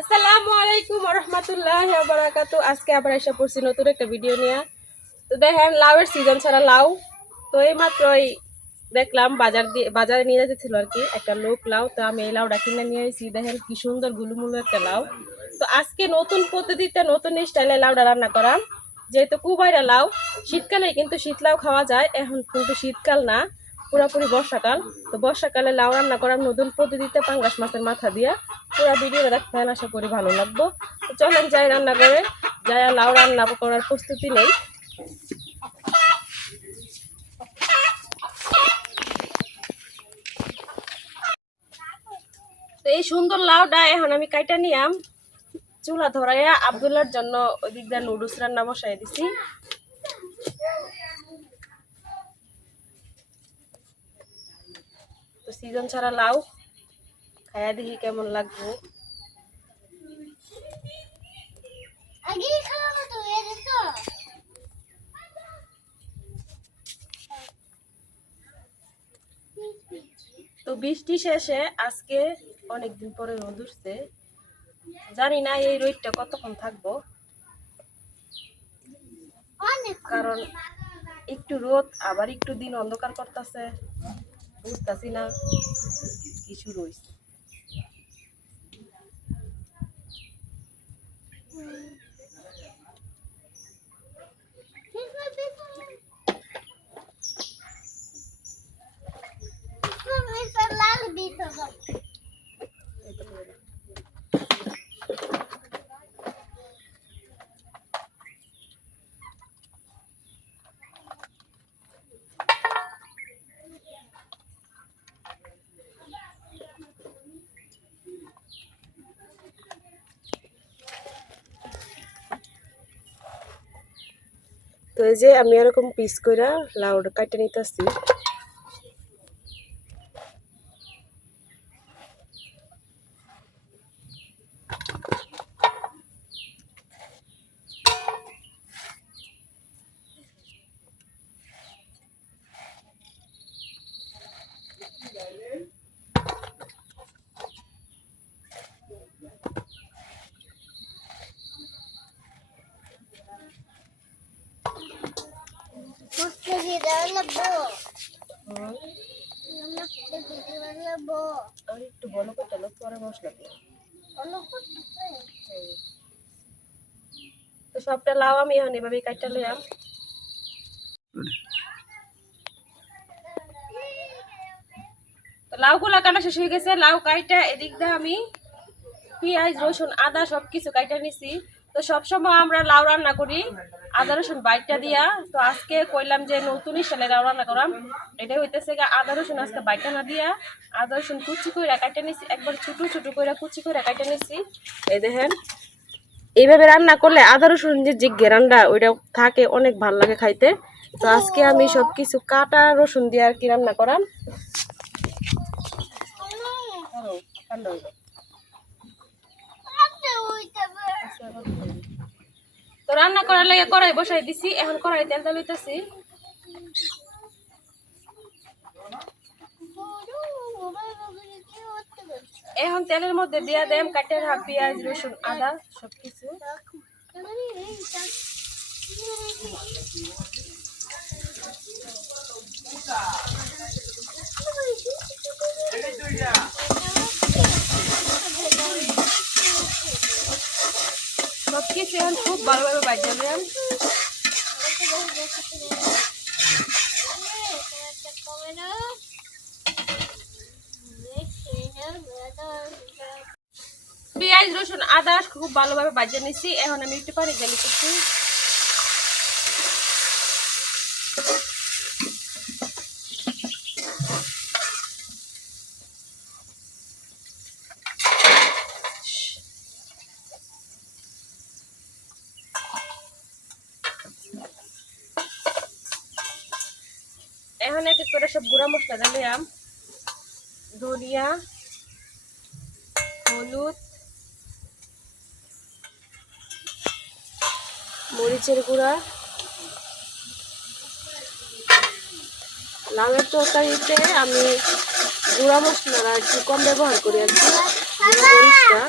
আসসালামু আলাইকুম ওয়া রাহমাতুল্লাহি ওয়া বারাকাতু। আজকে আবার এসে পড়ছি নতুন একটা ভিডিও নিয়ে। তো দেখেন লাউয়ের সিজন ছাড়া লাউ। তো এই মাত্রই দেখলাম বাজারে নিয়ে যেতেছিল আর কি একটা লোক লাউ। তো আমি এই লাউটা কিনে নিয়ে এসেছি। দেখেন কি সুন্দর গুলুমুলু একটা লাউ। তো আজকে নতুন পদ্ধতিতে নতুন স্টাইলে লাউটা রান্না করাম। যেহেতু কুবাইরা লাউ, শীতকালে কিন্তু শীত লাউ খাওয়া যায়, এখন কিন্তু শীতকাল না, পুরোপুরি বর্ষাকাল। তো বর্ষাকালে লাউ রান্না করার নতুন পদ্ধতিতে পাঙ্গাস মাছের মাথা দিয়া পুরো ভিডিও দেখবেন, আশা করি ভালো লাগবো। তো চলেন যাই রান্না করে, যাই লাউ রান্না করার প্রস্তুতি নেই। তো এই সুন্দর লাউটা এখন আমি কাইটা নিয়াম, চুলা ধরাইয়া আব্দুল্লার জন্য ওই দিক দিয়ে নুডলস রান্না বসাই দিছি। তো সিজন ছাড়া লাউ খায়া দেখি কেমন লাগবে। তো বৃষ্টি শেষে আজকে অনেকদিন পরে রোদ উঠছে, জানি না এই রোদটা কতক্ষণ থাকবো, কারণ একটু রোদ আবার একটু দিন অন্ধকার করতেছে, বুঝতেছি না কিছু রয়েছে। তো এই যে আমি এরকম পিস করে লাউটা কাটে নিতেছি। একটু ভালো করতে পরে মশলা দিয়ে। তো সবটা লাউ আমি এখন এভাবে কাটতে লইলাম। তো লাউগুলা কাটা শেষ হয়ে গেছে, লাউ কাইটা এদিক দিয়ে আমি পেঁয়াজ রসুন আদা সবকিছু কাইটা নিছি। তো সবসময় আমরা লাউ রান্না করি আদা রসুন বাইটটা দিয়া, তো আজকে কইলাম যে নতুন স্টাইলে লাউ রান্না করাম। এটা হইতেছে আদা রসুন আজকে বাইটটা না দিয়া আদা রসুন কুচি করে কাইটা নিছি, একবার ছোট ছোট করে কুচি করে কাইটা নিছি। এই দেখেন এইভাবে রান্না করলে আদা রসুন যে ঘেরানটা ওইটা থাকে, অনেক ভালো লাগে খাইতে। তো আজকে আমি সবকিছু কাটা রসুন দিয়ে আর কি রান্না করাম। তো রান্না করার লাগে কড়াই বসাই দিছি, এখন কড়াই তেল লইতেছি। এখন তেলের মধ্যে দিয়া দেম কাটে রাখা পেঁয়াজ রসুন আদা সবকিছু। সবকিছু এখন খুব ভালোভাবে বাজা দেন। পেঁয়াজ রসুন আদা খুব ভালোভাবে বাজা নিছি, এখন আমি একটু পানি ঢেলে দিচ্ছি। এখন এক এক করে সব গুঁড়া মশলা দিলাম, ধনিয়া হলুদ মরিচের গুঁড়া। লাউয়ের তরকারিতে আমি গুঁড়া মশলাটা একটু কম ব্যবহার করি আর কি, গুঁড়া মরিচটা।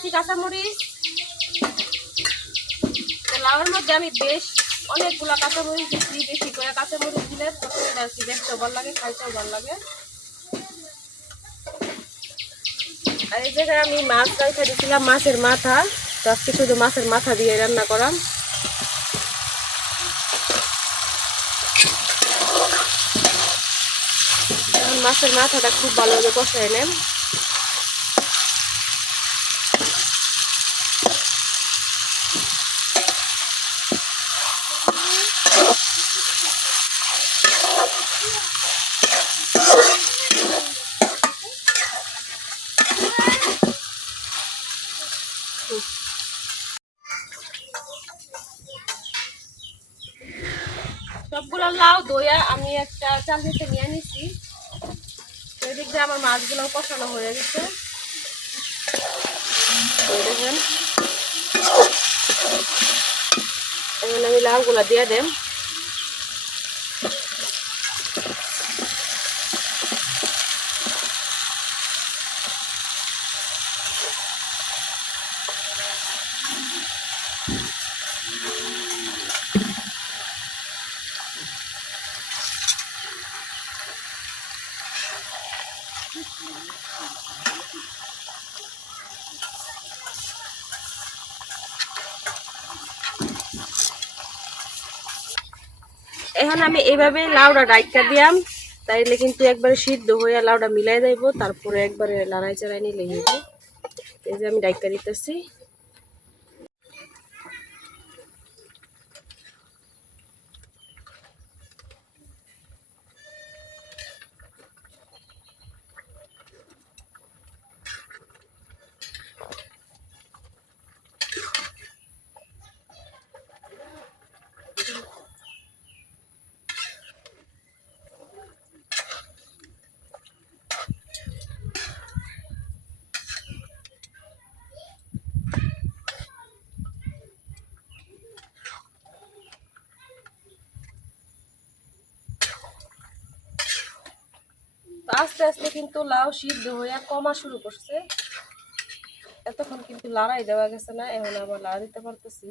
দিতেছি কাঁচামরিচ। লাউয়ের মধ্যে আমি বেশ অনেকগুলো কাঁচামরিচ দিচ্ছি। বেশি করে কাঁচামরিচ দিলে তখন এটা আর কি দেখতেও ভালো লাগে, খাইতেও ভালো লাগে। আর এই জায়গায় আমি মাছ রাইখা দিয়েছিলাম, মাছের মাথা। তো আজকে শুধু মাছের মাথা দিয়ে রান্না করাম। মাছের মাথাটা খুব ভালোভাবে কষায় নেন। সবগুলো লাউ দইয়া আমি একটা চালনিতে নিয়ে নিছি। এদিক দিয়ে আমার মাছগুলো কষানো হয়ে গেছে। দেখেন এখন আমি লাউগুলা দিয়ে দেব। এখন আমি এইভাবে লাউটা ডাইকা দিয়াম, তাইলে কিন্তু একবারে সিদ্ধ হয়ে লাউটা মিলাই যাইব। তারপরে একবারে লাড়াই চাড়াই নিলে হইব। এই যে আমি ডাইকা দিতেছি। আস্তে আস্তে কিন্তু লাউ সিদ্ধ হয়ে কমা শুরু করছে। এতক্ষণ কিন্তু লড়াই দেওয়া গেছে না, এখন আবার লাড়া দিতে পারতেছি।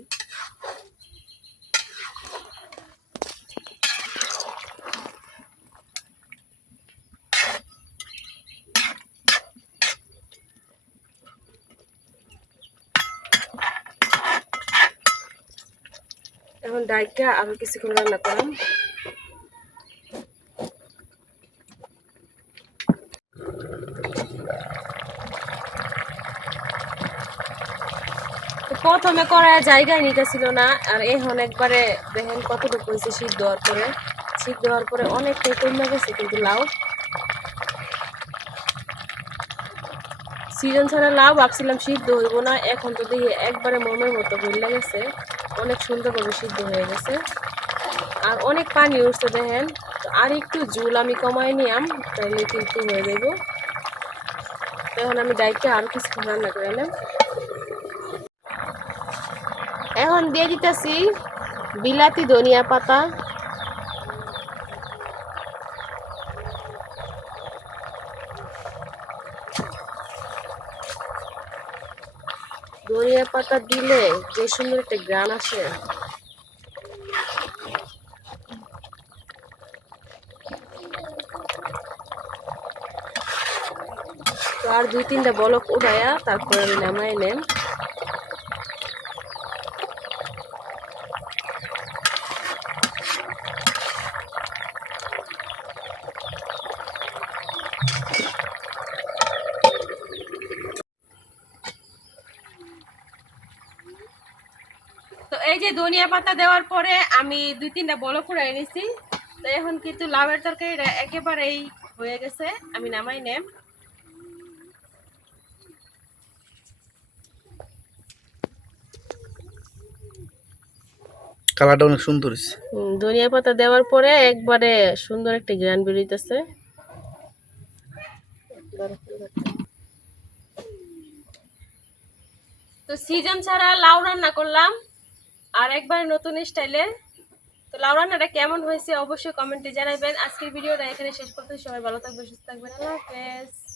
এখন ডাইকা আরো কিছুক্ষণ রান্না করলাম। প্রথমে করার জায়গায় নিতেছিল না, আর এখন একবারে দেখেন কতটুকু হয়েছে সিদ্ধ হওয়ার পরে। সিদ্ধ হওয়ার পরে অনেকটাই কমে গেছে কিন্তু লাউ। সিজন ছাড়া লাউ ভাবছিলাম সিদ্ধ হইব না, এখন তো দেখি একবারে মোমের মতো গলে গেছে। অনেক সুন্দরভাবে সিদ্ধ হয়ে গেছে আর অনেক পানি উঠছে দেখেন। আর একটু ঝোল আমি কমাই নিলাম, তাহলে কিন্তু হয়ে যাইব। এখন আমি ডাইটটা আরো কিছু রান্না করে নিলাম। এখন দিয়ে দিতেছি বিলাতি ধনিয়া পাতা। ধনিয়া পাতা দিলে যে সুন্দর একটা ঘ্রাণ আসে। তো আর 2-3টা বলক উঠায়া তারপরে আমি নামাই নেন। তো এই যে ধনিয়া পাতা দেওয়ার পরে আমি 2-3টা বলক উঠাই নিছি। তো এখন কিন্তু লাউয়ের তরকারিটা একেবারেই হয়ে গেছে, আমি নামাই নেম। কালারটা অনেক সুন্দর। ধনিয়া পাতা দেওয়ার পরে একবারে সুন্দর একটা ঘ্রাণ বেরোইতেছে। তো সিজন ছাড়া লাউ রান্না করলাম আর একবার নতুন স্টাইলে। তো লাউ রান্নাটা কেমন হয়েছে অবশ্যই কমেন্টে জানাবেন। আজকের ভিডিওটা এখানে শেষ করতে, সবাই ভালো থাকবেন, সুস্থ থাকবেন, আল্লাহ হাফেজ।